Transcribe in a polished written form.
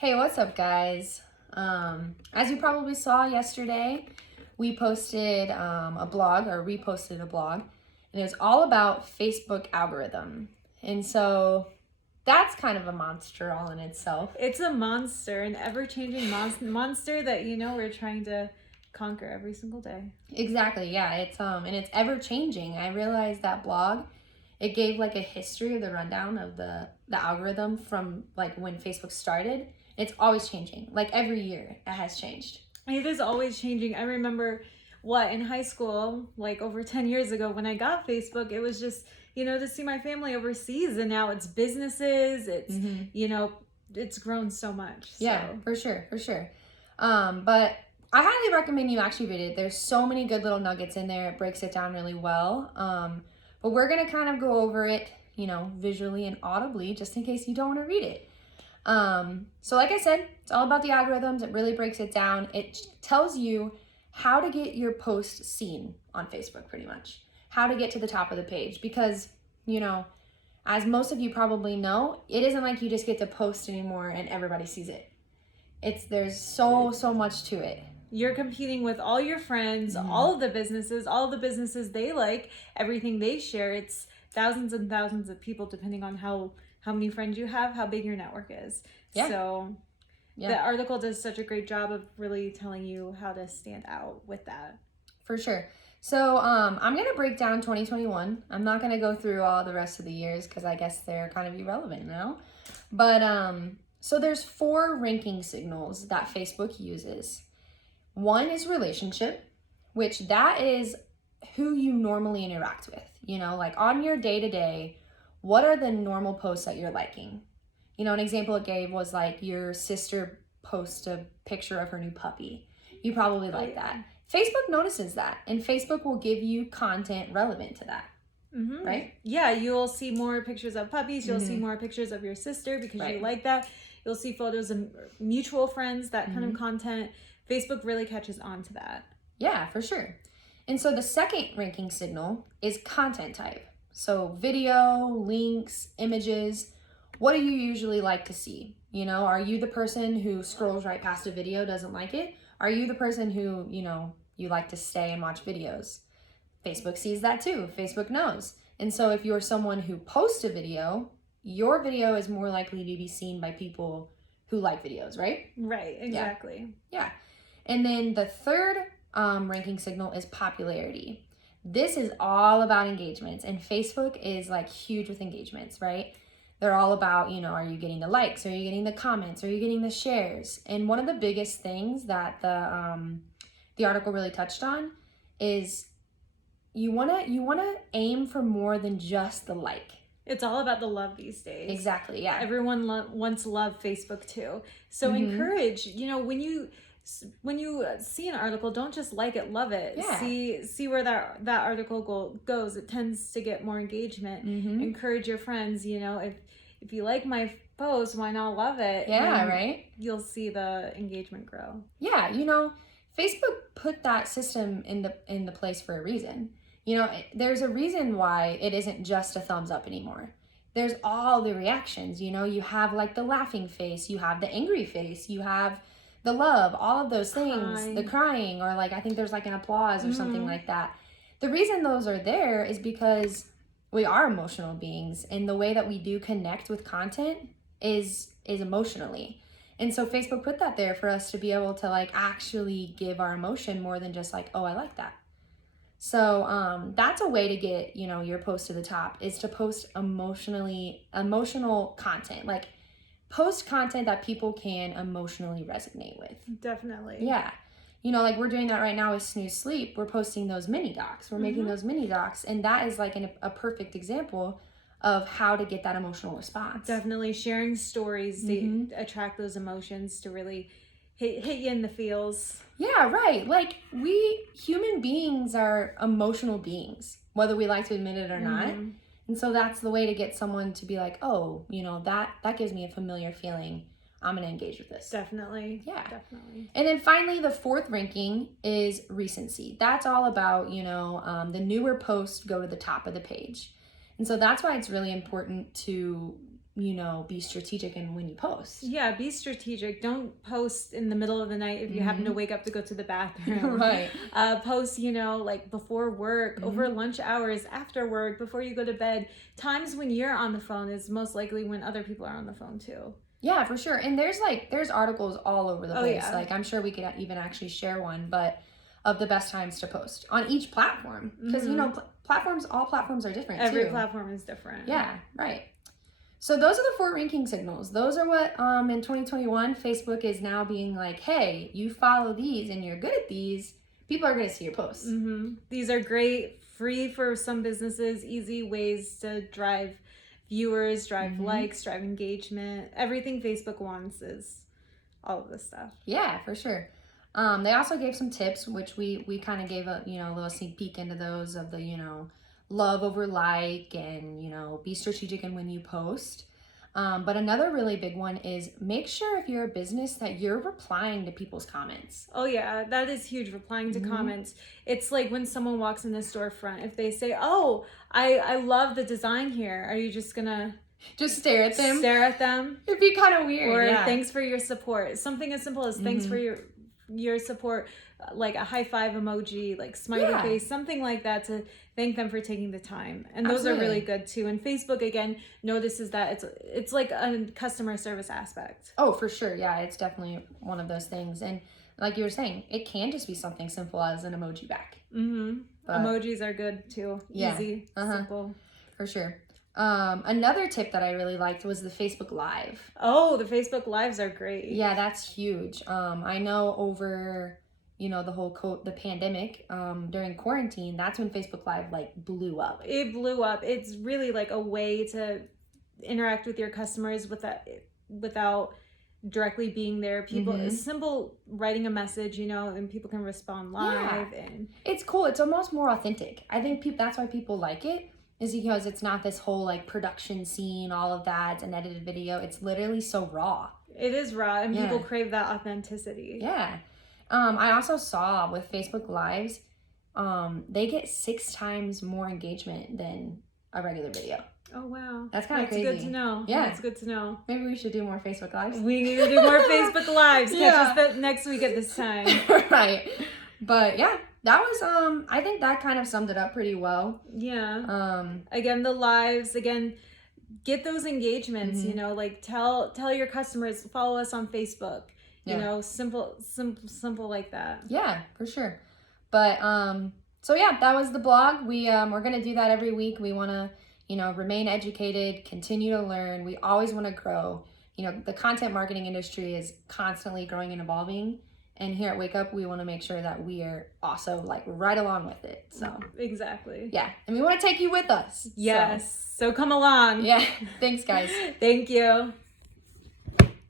Hey, what's up, guys? As you probably saw yesterday, we posted a blog or reposted a blog, and it was all about Facebook algorithm. And so that's kind of a monster all in itself. It's a monster, an ever-changing monster that we're trying to conquer every single day. Exactly, yeah. And it's ever changing. I realized that blog, it gave like a history of the rundown of the algorithm from like when Facebook started. It's always changing. Like every year it has changed. It is always changing. I remember in high school, like over 10 years ago when I got Facebook, it was just, to see my family overseas, and now it's businesses, it's, it's grown so much. Yeah, for sure. But I highly recommend you actually read it. There's so many good little nuggets in there. It breaks it down really well. But we're going to kind of go over it, visually and audibly, just in case you don't want to read it. So like I said, it's all about the algorithms. It really breaks it down. It tells you how to get your post seen on Facebook, pretty much. How to get to the top of the page. Because, as most of you probably know, it isn't like you just get to post anymore and everybody sees it. There's so much to it. You're competing with all your friends, all of the businesses they like, everything they share. It's thousands and thousands of people, depending on how many friends you have, how big your network is. Yeah. So the article does such a great job of really telling you how to stand out with that. For sure. So I'm going to break down 2021. I'm not going to go through all the rest of the years because I guess they're kind of irrelevant now. But so there's 4 ranking signals that Facebook uses. One is relationship, which that is who you normally interact with. Like on your day-to-day, what are the normal posts that you're liking? An example it gave was like your sister posts a picture of her new puppy. You probably like that. Facebook notices that, and Facebook will give you content relevant to that. Mm-hmm. Right? Yeah, you'll see more pictures of puppies. You'll see more pictures of your sister because you like that. You'll see photos of mutual friends, that kind of content. Facebook really catches on to that. Yeah, for sure. And so the second ranking signal is content type. So video, links, images. What do you usually like to see? Are you the person who scrolls right past a video, doesn't like it? Are you the person who, you like to stay and watch videos? Facebook sees that too. Facebook knows. And so if you're someone who posts a video, your video is more likely to be seen by people who like videos, right? Right, exactly. Yeah. And then the third ranking signal is popularity. This is all about engagements, and Facebook is like huge with engagements, right? They're all about, are you getting the likes? Are you getting the comments? Are you getting the shares? And one of the biggest things that the article really touched on is you wanna aim for more than just the like. It's all about the love these days. Exactly, yeah. Everyone wants love Facebook too. So encourage, when you see an article, don't just like it, love it. Yeah. See where that article goes. It tends to get more engagement. Encourage your friends, if you like my post, why not love it? Yeah, right? You'll see the engagement grow. Yeah, Facebook put that system in the place for a reason. There's a reason why it isn't just a thumbs up anymore. There's all the reactions, you have like the laughing face, you have the angry face, you have the love, all of those things, the crying, or like I think there's like an applause or something like that. The reason those are there is because we are emotional beings, and the way that we do connect with content is emotionally. And so Facebook put that there for us to be able to like actually give our emotion more than just like, oh, I like that. So that's a way to get, your post to the top, is to post emotional content. Like post content that people can emotionally resonate with. Definitely. Yeah. Like we're doing that right now with Snooze Sleep. We're posting those mini docs. We're making those mini docs. And that is like a perfect example of how to get that emotional response. Definitely sharing stories to attract those emotions, to really hit you in the feels. Yeah, right. Like we human beings are emotional beings, whether we like to admit it or not. And so that's the way to get someone to be like, oh, that gives me a familiar feeling. I'm going to engage with this. Definitely. Yeah. Definitely. And then finally, the fourth ranking is recency. That's all about, the newer posts go to the top of the page. And so that's why it's really important to be strategic in when you post. Yeah, be strategic. Don't post in the middle of the night if you happen to wake up to go to the bathroom. Right. Post, like before work, over lunch hours, after work, before you go to bed. Times when you're on the phone is most likely when other people are on the phone too. Yeah, for sure. And there's articles all over the place. Yeah. Like I'm sure we could even actually share one, but of the best times to post on each platform. Because all platforms are different Every too. platform is different. Yeah, right. So those are the 4 ranking signals. Those are what in 2021 Facebook is now being like, hey, you follow these and you're good at these, people are going to see your posts. These are great, free for some businesses, easy ways to drive viewers, drive likes, drive engagement. Everything Facebook wants is all of this stuff. Yeah, for sure. They also gave some tips, which we kind of gave a little sneak peek into those of the love over like, and be strategic in when you post. But another really big one is make sure if you're a business that you're replying to people's comments. Oh yeah, that is huge. Replying to comments. It's like when someone walks in the storefront, if they say, oh, I love the design here, are you just gonna just stare at them? It'd be kind of weird. Or thanks for your support. Something as simple as thanks for your support, like a high five emoji, like smiley face, something like that to thank them for taking the time. And those are really good too. And Facebook again notices that it's like a customer service aspect. Oh, for sure. Yeah, it's definitely one of those things. And like you were saying, it can just be something simple as an emoji back. But emojis are good too. Easy, simple. For sure. Another tip that I really liked was the Facebook Live. Oh, the Facebook Lives are great. Yeah, that's huge. I know over, the whole the pandemic, during quarantine, that's when Facebook Live like blew up. It blew up. It's really like a way to interact with your customers without directly being there. People, it's simple writing a message, and people can respond live. And it's cool. It's almost more authentic. I think that's why people like it. Is because it's not this whole like production scene, all of that. It's an edited video. It's literally so raw. It is raw, and people crave that authenticity. Yeah. I also saw with Facebook Lives, they get 6 times more engagement than a regular video. Oh wow. That's kind of crazy. That's good to know. Yeah. That's good to know. Maybe we should do more Facebook Lives. We need to do more Facebook Lives. Catch us next week at this time. Right. But yeah. That was, I think that kind of summed it up pretty well. Yeah. Again, the lives, get those engagements, like tell your customers, follow us on Facebook, simple like that. Yeah, for sure. But, so yeah, that was the blog. We're going to do that every week. We want to, remain educated, continue to learn. We always want to grow. The content marketing industry is constantly growing and evolving. And here at Wake Up, we want to make sure that we are also like right along with it. So exactly. Yeah. And we want to take you with us. Yes. So come along. Yeah. Thanks, guys. Thank you.